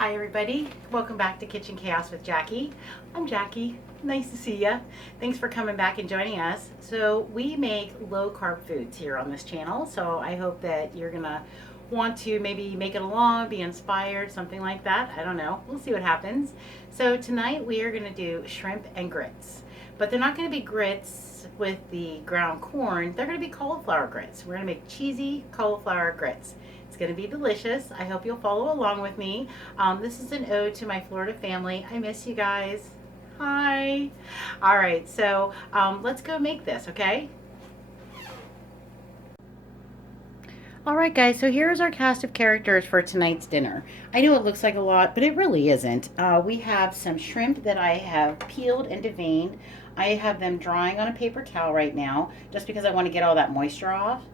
Hi everybody, welcome back to Kitchen Chaos with Jackie. I'm Jackie, nice to see ya. Thanks for coming back and joining us. So we make low carb foods here on this channel, so I hope that you're gonna want to maybe make it along, be inspired, something like that. I don't know, we'll see what happens. So tonight we are gonna do shrimp and grits, but they're not gonna be grits with the ground corn, they're gonna be cauliflower grits. We're gonna make cheesy cauliflower grits. It's going to be delicious. I hope you'll follow along with me. This is an ode to my Florida family. I miss you guys. Hi. All right, so let's go make this, okay? All right, guys, so here's our cast of characters for tonight's dinner. I know it looks like a lot, but it really isn't. We have some shrimp that I have peeled and deveined. I have them drying on a paper towel right now, just because I want to get all that moisture off.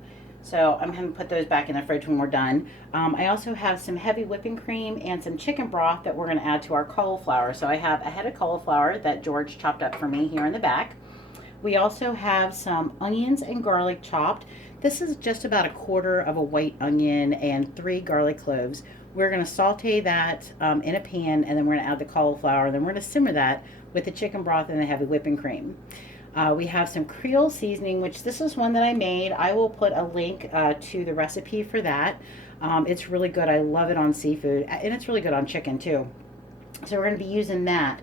So I'm going to put those back in the fridge when we're done. I also have some heavy whipping cream and some chicken broth that we're going to add to our cauliflower. So I have a head of cauliflower that George chopped up for me here in the back. We also have some onions and garlic chopped. This is just about a quarter of a white onion and 3 garlic cloves. We're going to saute that in a pan, and then we're going to add the cauliflower. Then we're going to simmer that with the chicken broth and the heavy whipping cream. We have some Creole seasoning, which this is one that I made. I will put a link to the recipe for that. It's really good. I love it on seafood, and it's really good on chicken too. So we're going to be using that.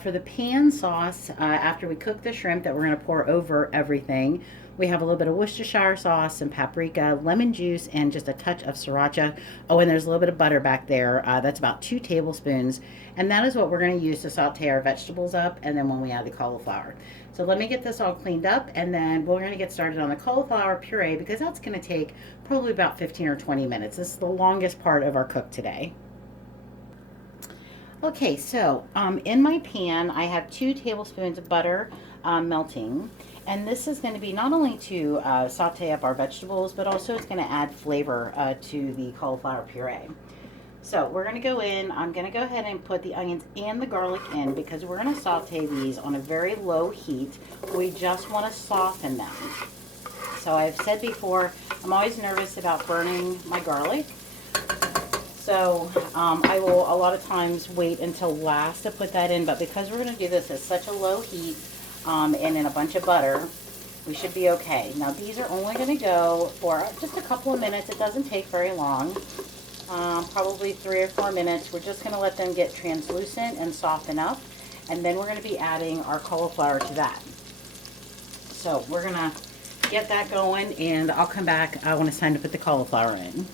For the pan sauce, after we cook the shrimp that we're going to pour over everything, we have a little bit of Worcestershire sauce, some paprika, lemon juice, and just a touch of sriracha. Oh, and there's a little bit of butter back there. That's about 2 tablespoons. And that is what we're going to use to saute our vegetables up, and then when we add the cauliflower. So let me get this all cleaned up, and then we're going to get started on the cauliflower puree, because that's going to take probably about 15 or 20 minutes. This is the longest part of our cook today. Okay, so in my pan, I have 2 tablespoons of butter melting. And this is going to be not only to saute up our vegetables, but also it's going to add flavor to the cauliflower puree. So we're going to go in, I'm going to go ahead and put the onions and the garlic in, because we're going to saute these on a very low heat. We just want to soften them. So I've said before, I'm always nervous about burning my garlic. So I will a lot of times wait until last to put that in, but because we're going to do this at such a low heat and in a bunch of butter, we should be okay. Now these are only going to go for just a couple of minutes. It doesn't take very long, probably 3 or 4 minutes. We're just going to let them get translucent and soften up, and then we're going to be adding our cauliflower to that. So we're going to get that going, and I'll come back when it's time to put the cauliflower in.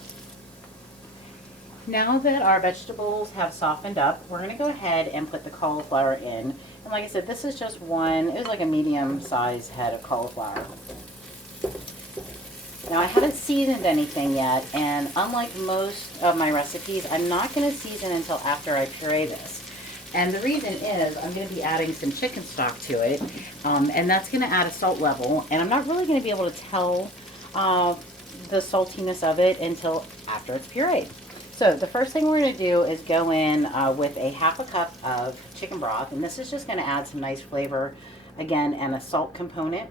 Now that our vegetables have softened up, we're going to go ahead and put the cauliflower in. And like I said, this is just one, it was like a medium-sized head of cauliflower. Now I haven't seasoned anything yet, and unlike most of my recipes, I'm not going to season until after I puree this. And the reason is I'm going to be adding some chicken stock to it, and that's going to add a salt level, and I'm not really going to be able to tell the saltiness of it until after it's pureed. So the first thing we're going to do is go in with a ½ a cup of chicken broth, and this is just going to add some nice flavor again and a salt component.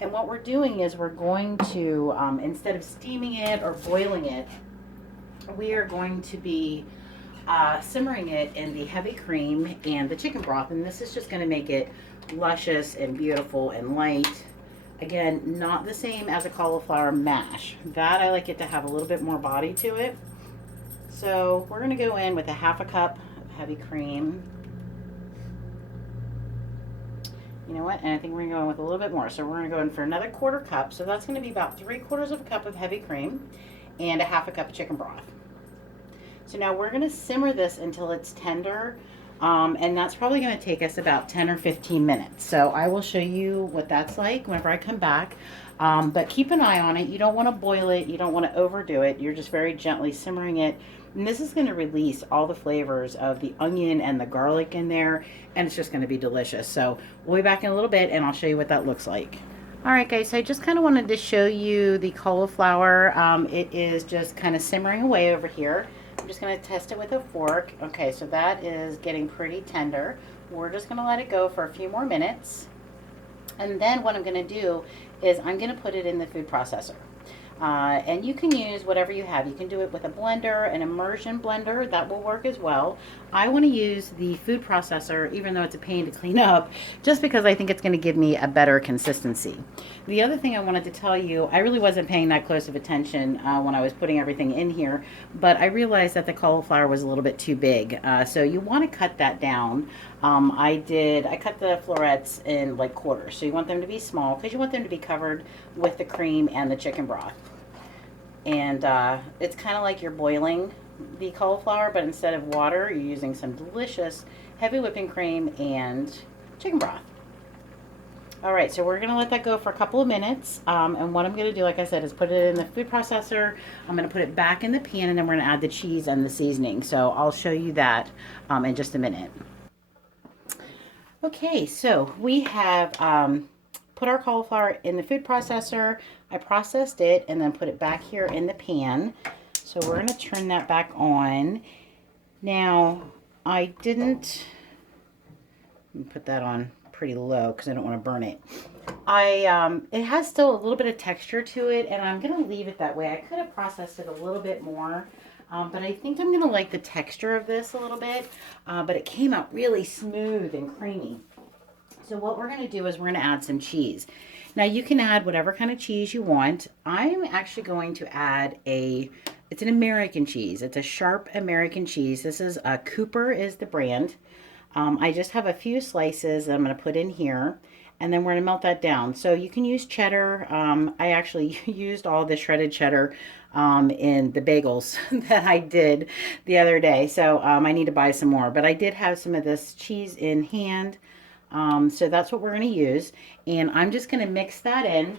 And what we're doing is we're going to, instead of steaming it or boiling it, we are going to be simmering it in the heavy cream and the chicken broth, and this is just going to make it luscious and beautiful and light. Again, not the same as a cauliflower mash. That I like it to have a little bit more body to it. So we're going to go in with a ½ a cup of heavy cream. You know what? And I think we're going to go in with a little bit more. So we're going to go in for another ¼ cup. So that's going to be about 3/4 of a cup of heavy cream and a ½ a cup of chicken broth. So now we're going to simmer this until it's tender. And that's probably going to take us about 10 or 15 minutes. So I will show you what that's like whenever I come back. But keep an eye on it. You don't want to boil it. You don't want to overdo it. You're just very gently simmering it. And this is going to release all the flavors of the onion and the garlic in there. And it's just going to be delicious. So we'll be back in a little bit, and I'll show you what that looks like. All right, guys, so I just kind of wanted to show you the cauliflower. It is just kind of simmering away over here. I'm just going to test it with a fork. Okay, so that is getting pretty tender. We're just going to let it go for a few more minutes. And then what I'm going to do is I'm going to put it in the food processor. And you can use whatever you have. You can do it with a blender, an immersion blender, that will work as well. I want to use the food processor, even though it's a pain to clean up, just because I think it's going to give me a better consistency. The other thing I wanted to tell you, I really wasn't paying that close of attention when I was putting everything in here, but I realized that the cauliflower was a little bit too big. So you want to cut that down. I cut the florets in like quarters. So you want them to be small because you want them to be covered with the cream and the chicken broth. And it's kind of like you're boiling the cauliflower, but instead of water, you're using some delicious heavy whipping cream and chicken broth. All right, so we're going to let that go for a couple of minutes. And what I'm going to do, like I said, is put it in the food processor. I'm going to put it back in the pan, and then we're going to add the cheese and the seasoning. So I'll show you that in just a minute. Okay, so we have put our cauliflower in the food processor. I processed it and then put it back here in the pan. So we're going to turn that back on. Now, I didn't put that on pretty low because I don't want to burn it. It has still a little bit of texture to it, and I'm going to leave it that way. I could have processed it a little bit more, but I think I'm going to like the texture of this a little bit, but it came out really smooth and creamy. So what we're going to do is we're going to add some cheese. Now you can add whatever kind of cheese you want. I'm actually going to add it's an American cheese. It's a sharp American cheese. This is Cooper is the brand. I just have a few slices that I'm going to put in here, and then we're going to melt that down. So you can use cheddar. I actually used all the shredded cheddar in the bagels that I did the other day. So I need to buy some more, but I did have some of this cheese in hand. So that's what we're going to use, and I'm just going to mix that in.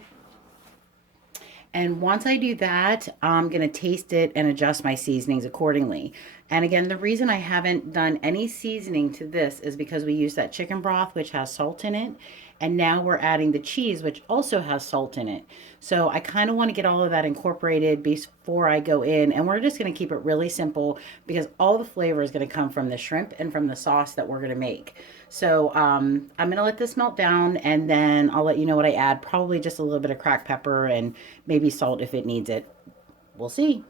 And once I do that, I'm going to taste it and adjust my seasonings accordingly. And again, the reason I haven't done any seasoning to this is because we use that chicken broth, which has salt in it. And now we're adding the cheese, which also has salt in it. So I kind of want to get all of that incorporated before I go in. And we're just going to keep it really simple because all the flavor is going to come from the shrimp and from the sauce that we're going to make. So I'm going to let this melt down, and then I'll let you know what I add. Probably just a little bit of cracked pepper and maybe salt if it needs it. We'll see.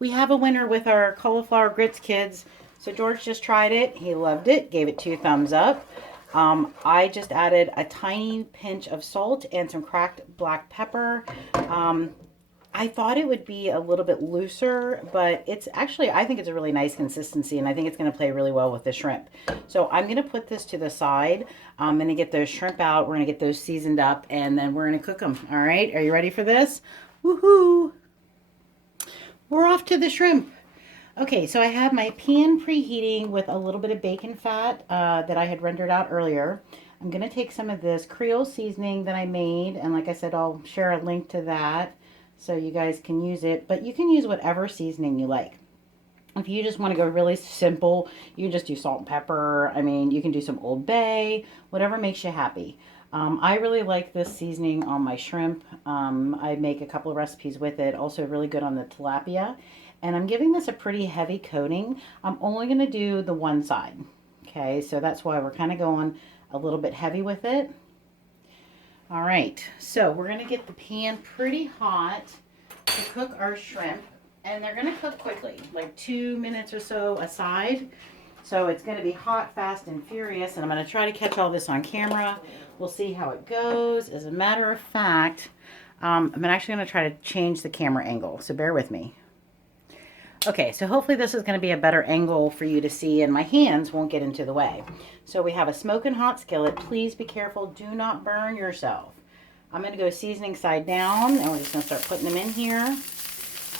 We have a winner with our cauliflower grits, kids. So George just tried it. He loved it. Gave it 2 thumbs up. I just added a tiny pinch of salt and some cracked black pepper. I thought it would be a little bit looser, but it's actually, I think it's a really nice consistency, and I think it's going to play really well with the shrimp. So I'm going to put this to the side. I'm going to get those shrimp out. We're going to get those seasoned up, and then we're going to cook them. All right, are you ready for this? Woohoo! We're off to the shrimp. Okay, so I have my pan preheating with a little bit of bacon fat that I had rendered out earlier. I'm going to take some of this Creole seasoning that I made, and like I said, I'll share a link to that so you guys can use it, but you can use whatever seasoning you like. If you just want to go really simple, you can just do salt and pepper. I mean, you can do some Old Bay, whatever makes you happy. I really like this seasoning on my shrimp. I make a couple of recipes with it, also really good on the tilapia. And I'm giving this a pretty heavy coating. I'm only going to do the one side. Okay, so that's why we're kind of going a little bit heavy with it. All right, so we're going to get the pan pretty hot to cook our shrimp. And they're going to cook quickly, like 2 minutes or so aside. So it's going to be hot, fast, and furious. And I'm going to try to catch all this on camera. We'll see how it goes. As a matter of fact, I'm actually going to try to change the camera angle. So bear with me. Okay, so hopefully this is going to be a better angle for you to see, and my hands won't get into the way. So we have a smoking hot skillet. Please be careful. Do not burn yourself. I'm going to go seasoning side down, and we're just going to start putting them in here.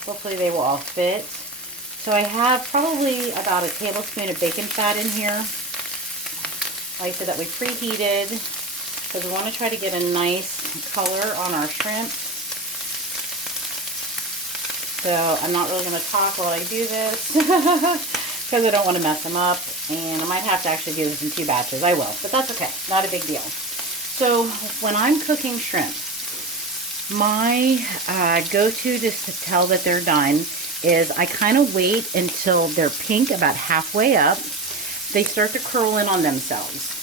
Hopefully they will all fit. So I have probably about a tablespoon of bacon fat in here. Like I said, that we preheated because we want to try to get a nice color on our shrimp. So I'm not really going to talk while I do this because I don't want to mess them up. And I might have to actually do this in 2 batches. I will, but that's okay. Not a big deal. So when I'm cooking shrimp, my go-to just to tell that they're done is I kind of wait until they're pink, about halfway up. They start to curl in on themselves.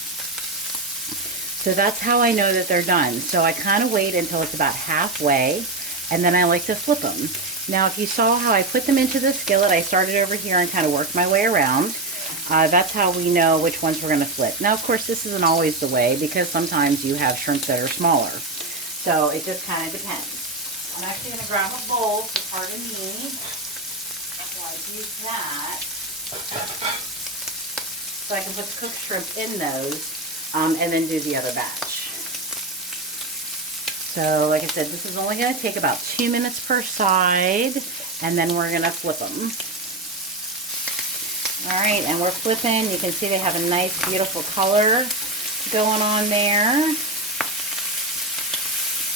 So that's how I know that they're done. So I kind of wait until it's about halfway, and then I like to flip them. Now, if you saw how I put them into the skillet, I started over here and kind of worked my way around. That's how we know which ones we're going to flip. Now, of course, this isn't always the way because sometimes you have shrimp that are smaller. So it just kind of depends. I'm actually going to grab a bowl to pardon me. So I use that so I can put the cooked shrimp in those and then do the other batch. So like I said, this is only going to take about 2 minutes per side, and then we're going to flip them. All right, and we're flipping. You can see they have a nice, beautiful color going on there.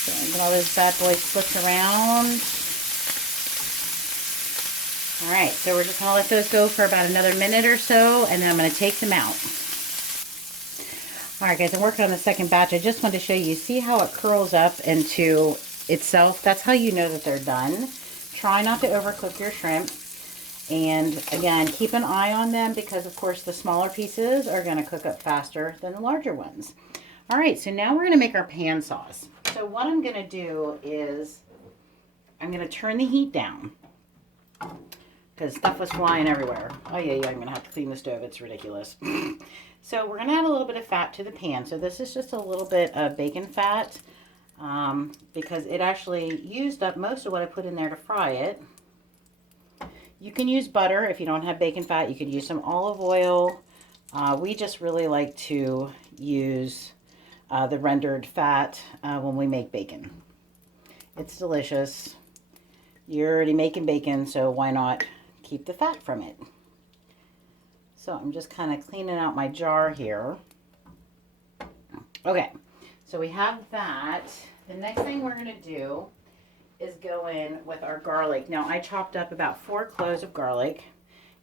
So I'm get all those bad boys flipped around. All right, so we're just going to let those go for about another minute or so, and then I'm going to take them out. All right, guys, I'm working on the second batch. I just wanted to show you, see how it curls up into itself? That's how you know that they're done. Try not to overcook your shrimp. And again, keep an eye on them because, of course, the smaller pieces are going to cook up faster than the larger ones. All right, so now we're going to make our pan sauce. So what I'm going to do is I'm going to turn the heat down because stuff was flying everywhere. Oh, yeah, I'm going to have to clean the stove. It's ridiculous. So we're going to add a little bit of fat to the pan. So this is just a little bit of bacon fat because it actually used up most of what I put in there to fry it. You can use butter if you don't have bacon fat. You could use some olive oil. We just really like to use the rendered fat when we make bacon. It's delicious. You're already making bacon, so why not keep the fat from it? So I'm just kind of cleaning out my jar here. Okay, so we have that. The next thing we're going to do is go in with our garlic. Now, I chopped up about 4 cloves of garlic.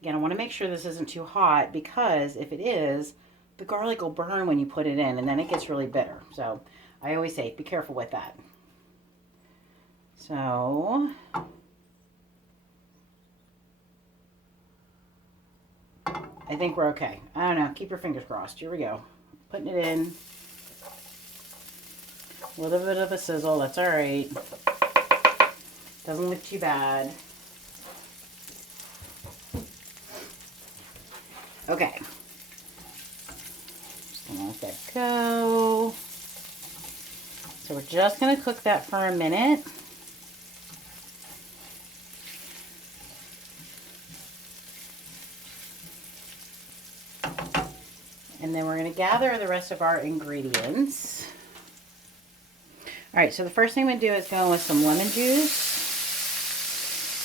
Again, I want to make sure this isn't too hot because if it is, the garlic will burn when you put it in and then it gets really bitter. So I always say, be careful with that. So I think we're okay. I don't know. Keep your fingers crossed. Here we go. Putting it in. A little bit of a sizzle. That's all right. Doesn't look too bad. Okay. Just gonna let that go. So we're just gonna cook that for a minute. And then we're going to gather the rest of our ingredients. All right, so the first thing I'm going to do is go in with some lemon juice.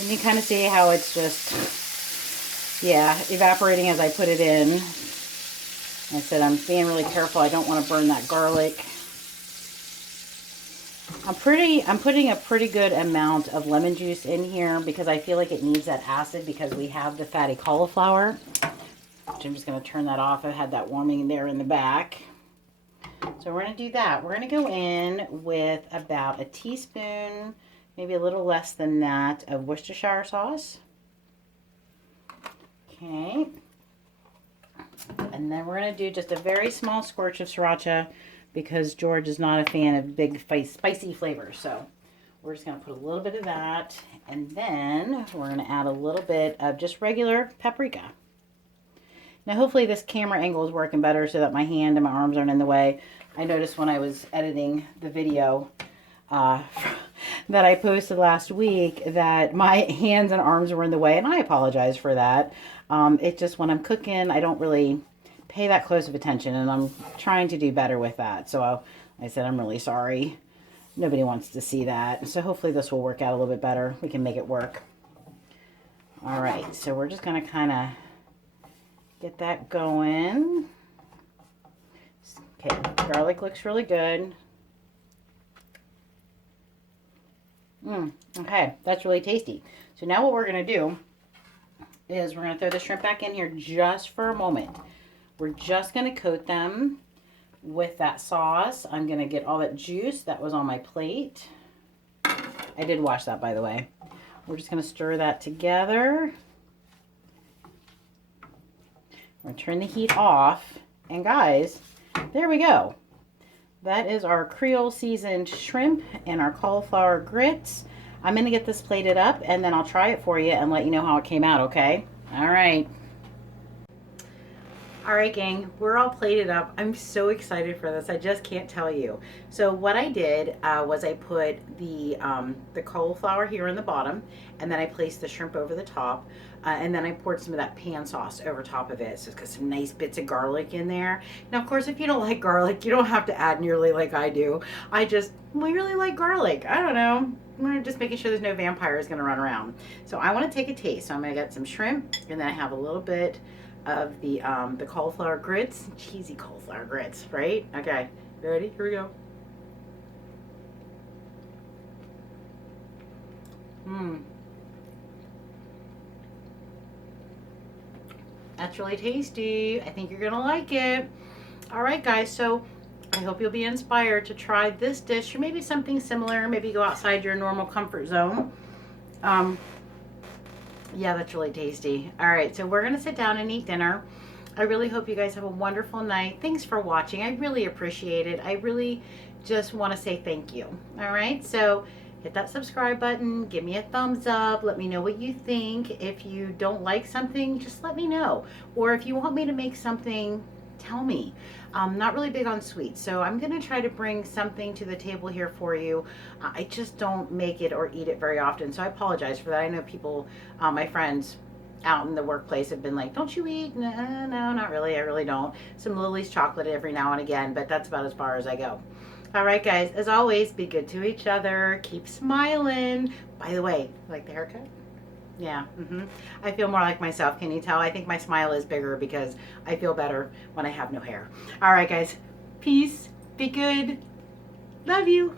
And you kind of see how it's just, yeah, evaporating as I put it in. Like I said, I'm being really careful. I don't want to burn that garlic. I'm putting a pretty good amount of lemon juice in here because I feel like it needs that acid because we have the fatty cauliflower. I'm just going to turn that off. I had that warming there in the back. So we're going to do that. We're going to go in with about a teaspoon, maybe a little less than that, of Worcestershire sauce. Okay. And then we're going to do just a very small scorch of sriracha because George is not a fan of big spicy flavors. So we're just going to put a little bit of that. And then we're going to add a little bit of just regular paprika. Now, hopefully this camera angle is working better so that my hand and my arms aren't in the way. I noticed when I was editing the video that I posted last week that my hands and arms were in the way, and I apologize for that. It's just when I'm cooking, I don't really pay that close of attention, and I'm trying to do better with that. So I said, I'm really sorry. Nobody wants to see that. So hopefully this will work out a little bit better. We can make it work. All right, so we're just going to kind of get that going. Okay, garlic looks really good. Okay, that's really tasty. So now what we're going to do is we're going to throw the shrimp back in here just for a moment. We're just going to coat them with that sauce. I'm going to get all that juice that was on my plate. I did wash that, by the way. We're just going to stir that together. I'm going to turn the heat off. And guys, there we go. That is our Creole seasoned shrimp and our cauliflower grits. I'm going to get this plated up, and then I'll try it for you and let you know how it came out, okay? All right. All right, gang, we're all plated up. I'm so excited for this. I just can't tell you. So what I did was I put the cauliflower here in the bottom, and then I placed the shrimp over the top, and then I poured some of that pan sauce over top of it. So it's got some nice bits of garlic in there. Now, of course, if you don't like garlic, you don't have to add nearly like I do. We really like garlic. I don't know. We're just making sure there's no vampires going to run around. So I want to take a taste. So I'm going to get some shrimp, and then I have a little bit of the cauliflower grits, cheesy cauliflower grits, right? Okay, ready? Here we go. Mmm. That's really tasty. I think you're gonna like it. All right, guys, so I hope you'll be inspired to try this dish or maybe something similar. Maybe go outside your normal comfort zone. Um, Yeah, that's really tasty. All right, so we're going to sit down and eat dinner. I really hope you guys have a wonderful night. Thanks for watching. I really appreciate it. I really just want to say thank you. All right, so hit that subscribe button. Give me a thumbs up. Let me know what you think. If you don't like something, just let me know. Or if you want me to make something, tell me. I'm not really big on sweets, so I'm going to try to bring something to the table here for you. I just don't make it or eat it very often, so I apologize for that. I know people, my friends out in the workplace have been like, don't you eat? No, no, not really. I really don't. Some Lily's chocolate every now and again, but that's about as far as I go. All right, guys, as always, be good to each other. Keep smiling. By the way, like the haircut? Yeah, I feel more like myself. Can you tell? I think my smile is bigger because I feel better when I have no hair. All right, guys. Peace. Be good. Love you.